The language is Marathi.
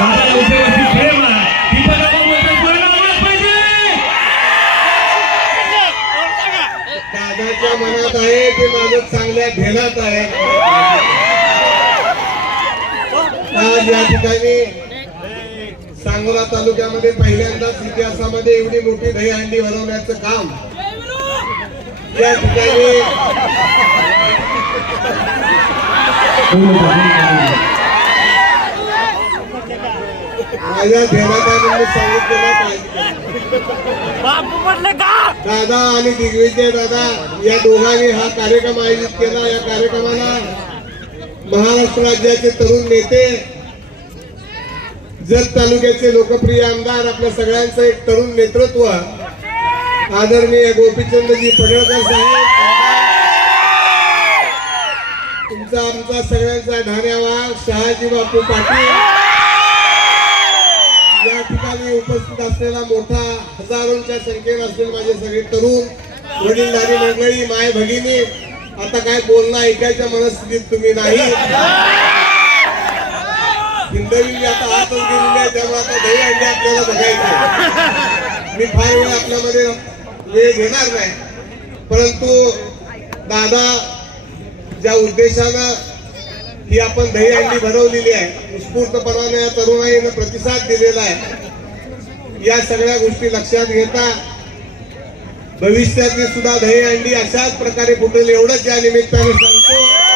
उपयोगाची पाहिजे दादाच्या मनात आहे ते माणूस चांगल्या ध्येनात आहे? आज या ठिकाणी सांगोला तालुक्यामध्ये पहिल्यांदाच इतिहासामध्ये एवढी मोठी दहीहंडी भरवण्याचं काम. या ठिकाणी माझ्या सांगितलेलं पाहिजे. बापू म्हटले का? दादा आणि दिग्विजय दादा या दोघांनी हा कार्यक्रम आयोजित केला. या कार्यक्रमाला महाराष्ट्र राज्याचे तरुण नेते जत तालुक्याचे लोकप्रिय आमदार आपल्या सगळ्यांचं एक तरुण नेतृत्व आदरणीय गोपीचंदजी पडळकर साहेब. तुमचा आमचा सगळ्यांचा धन्यवाद शहाजी बापू पाटील. असलेला मोठा हजारोंच्या संख्येने असलेले माझे सगळे तरुण वडीलधारी मंडळी माय भगिनी आता काय बोलणं ऐकायच्या मनस्थितीत तुम्ही नाही. हिंदवी आता आतच गेलेली आहे त्यामुळे आता दही अंडे आपल्याला बघायचे मी फार वेळ आपल्यामध्ये वेळ घेणार नाही. परंतु दादा ज्या उद्देशानं ही आपण दही अंडी भरवलेली आहे उत्स्फूर्तपणाने या तरुणाईनं प्रतिसाद दिलेला आहे या सगळ्या गोष्टी लक्षात घेता भविष्यातली सुद्धा दही अंडी अशाच प्रकारे फुटेल एवढंच या निमित्ताने सांगतो.